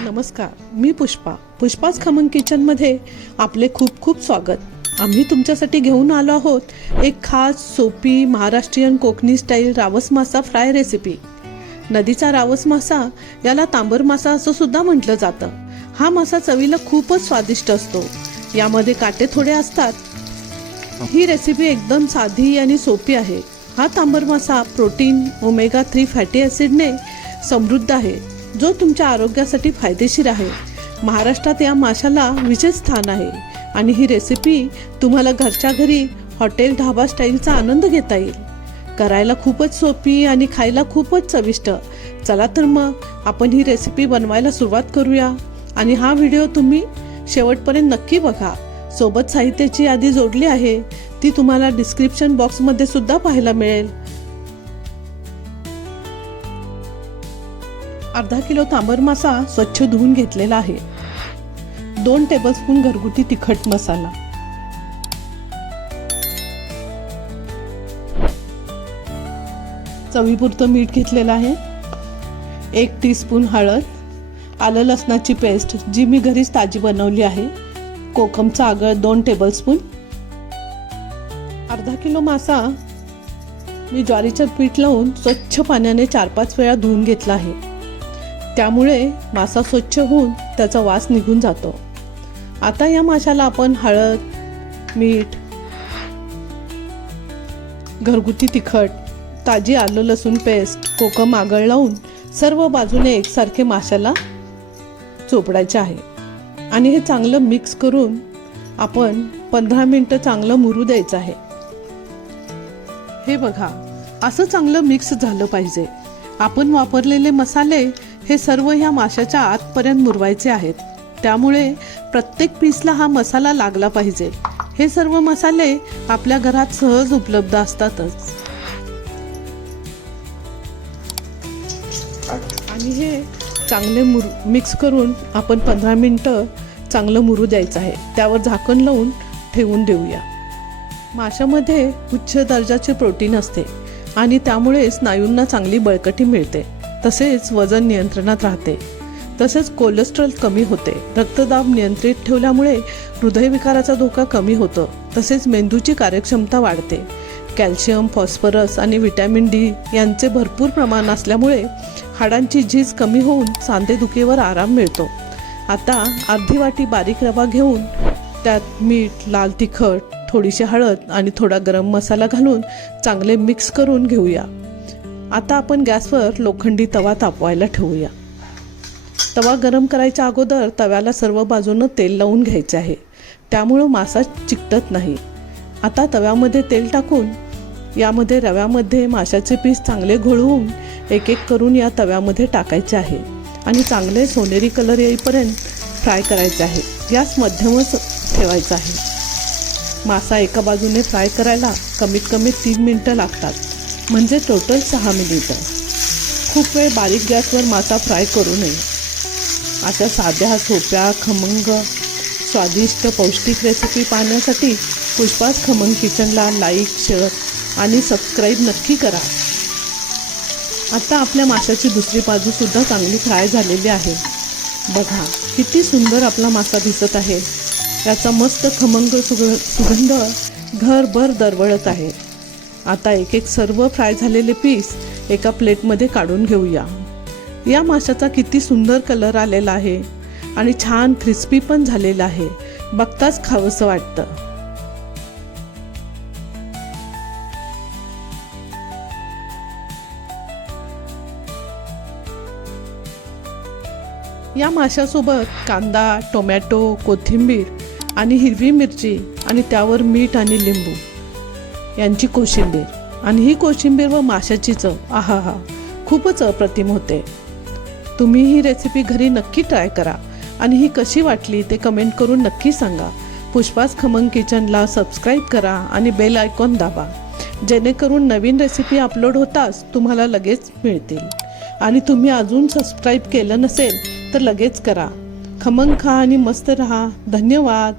नमस्कार मी पुष्पा. पुष्पाच खमन किचनमध्ये आपले खूप खूप स्वागत. आम्ही तुमच्यासाठी घेऊन आलो आहोत एक खास सोपी महाराष्ट्रीयन कोकणी स्टाईल रावस मासा फ्राय रेसिपी नदीचा रावस मासा याला तांबर मासा असं सुद्धा म्हटलं जातं. हा मासा चवीला खूपच स्वादिष्ट असतो. यामध्ये काटे थोडे असतात. ही रेसिपी एकदम साधी आणि सोपी आहे. हा तांबर मासा प्रोटीन ओमेगा थ्री फॅटी ॲसिडने समृद्ध आहे. जो तुमच्या आरोग्यासाठी फायदेशीर आहे. महाराष्ट्रात या माशाला विशेष स्थान आहे आणि ही रेसिपी तुम्हाला घरच्या घरी हॉटेल ढाबा स्टाईलचा आनंद घेता येईल. करायला खूपच सोपी आणि खायला खूपच चविष्ट. चला तर मग आपण ही रेसिपी बनवायला सुरुवात करूया आणि हा व्हिडिओ तुम्ही शेवटपर्यंत नक्की बघा. सोबत साहित्याची यादी जोडली आहे. ती तुम्हाला डिस्क्रिप्शन बॉक्समध्ये सुद्धा पाहायला मिळेल. अर्धा किलो तांबर मासा स्वच्छ धुवून घेतलेला आहे. दोन टेबलस्पून घरगुती तिखट मसाला. चवीपुरतं मीठ घेतलेलं आहे. एक टीस्पून हळद आलं लसणाची पेस्ट जी मी घरीच ताजी बनवली आहे. कोकमचा आगळ दोन टेबलस्पून अर्धा किलो मासा मी ज्वारीचं पीठ लावून स्वच्छ पाण्याने चार पाच वेळा धुवून घेतला आहे. त्यामुळे मासा स्वच्छ होऊन त्याचा वास निघून जातो. आता या माशाला आपण हळद मीठ घरगुती तिखट ताजी आलं लसूण पेस्ट कोकम आगळ लावून सर्व बाजूने एकसारखे माशाला चोपडायचे आहे. आणि हे चांगलं मिक्स करून आपण पंधरा मिनटं चांगलं मुरू द्यायचं आहे. हे बघा असं चांगलं मिक्स झालं पाहिजे. आपण वापरलेले मसाले हे सर्व ह्या माशाच्या आतपर्यंत मुरवायचे आहेत. त्यामुळे प्रत्येक पीसला हा मसाला लागला पाहिजे. हे सर्व मसाले आपल्या घरात सहज उपलब्ध असतातच. आणि हे चांगले मुर मिक्स करून आपण पंधरा मिनटं चांगलं मुरू द्यायचं आहे. त्यावर झाकण लावून ठेवून देऊया. माशामध्ये उच्च दर्जाचे प्रोटीन असते. आणि त्यामुळे स्नायूंना चांगली बळकटी मिळते. तसेच वजन नियंत्रणात राहते. तसेच कोलेस्ट्रॉल कमी होते. रक्तदाब नियंत्रित ठेवल्यामुळे हृदयविकाराचा धोका कमी होतो. तसेच मेंदूची कार्यक्षमता वाढते. कॅल्शियम फॉस्फरस आणि व्हिटॅमिन डी यांचे भरपूर प्रमाण असल्यामुळे हाडांची झीज कमी होऊन सांधेदुखीवर आराम मिळतो. आता अर्धी वाटी बारीक रवा घेऊन त्यात मीठ लाल तिखट थोडीशी हळद आणि थोडा गरम मसाला घालून चांगले मिक्स करून घेऊया. आता आपण गॅसवर लोखंडी तवा तापवायला ठेवूया. तवा गरम करायच्या अगोदर तव्याला सर्व बाजूनं तेल लावून घ्यायचे आहे. त्यामुळं मासा चिकटत नाही. आता तव्यामध्ये तेल टाकून यामध्ये रव्यामध्ये माशाचे पीस चांगले घोळवून एक एक करून या तव्यामध्ये टाकायचे आहे आणि चांगले सोनेरी कलर येईपर्यंत फ्राय करायचे आहे. गॅस मध्यमच ठेवायचा आहे. मासा एका बाजूने फ्राय करायला कमीत कमी तीन मिनटं लागतात. म्हणजे टोटल सहा मिनिटं. खूप वेळ बारीक गॅसवर मासा फ्राय करू नये. अशा साध्या सोप्या खमंग स्वादिष्ट पौष्टिक रेसिपी पाहण्यासाठी पुष्पास खमंग किचनला लाईक शेअर आणि सबस्क्राईब नक्की करा. आता आपल्या माशाची दुसरी बाजूसुद्धा चांगली फ्राय झालेली आहे. बघा किती सुंदर आपला मासा दिसत आहे. याचा मस्त खमंग सुग सुगंध घरभर दरवळत आहे. आता एक एक सर्व फ्राय झालेले पीस एका प्लेटमध्ये काढून घेऊया. या माशाचा किती सुंदर कलर आलेला आहे आणि छान क्रिस्पी पण झालेला आहे. बघताच खावंसं वाटतं. या माशासोबत कांदा टोमॅटो कोथिंबीर आणि हिरवी मिरची आणि त्यावर मीठ आणि लिंबू. यांची कोशिंबीर. आणि ही कोशिंबीर व माशाची चव. आहा हा खूपच अप्रतिम होते. तुम्ही ही रेसिपी घरी नक्की ट्राय करा. आणि ही कशी वाटली ते कमेंट करून नक्की सांगा. पुष्पास खमंग किचनला सबस्क्राईब करा आणि बेल आयकॉन दाबा. जेणेकरून नवीन रेसिपी अपलोड होताच तुम्हाला लगेच मिळतील. आणि तुम्ही अजून सबस्क्राईब केलं नसेल तर लगेच करा. खमंग खा आणि मस्त रहा. धन्यवाद.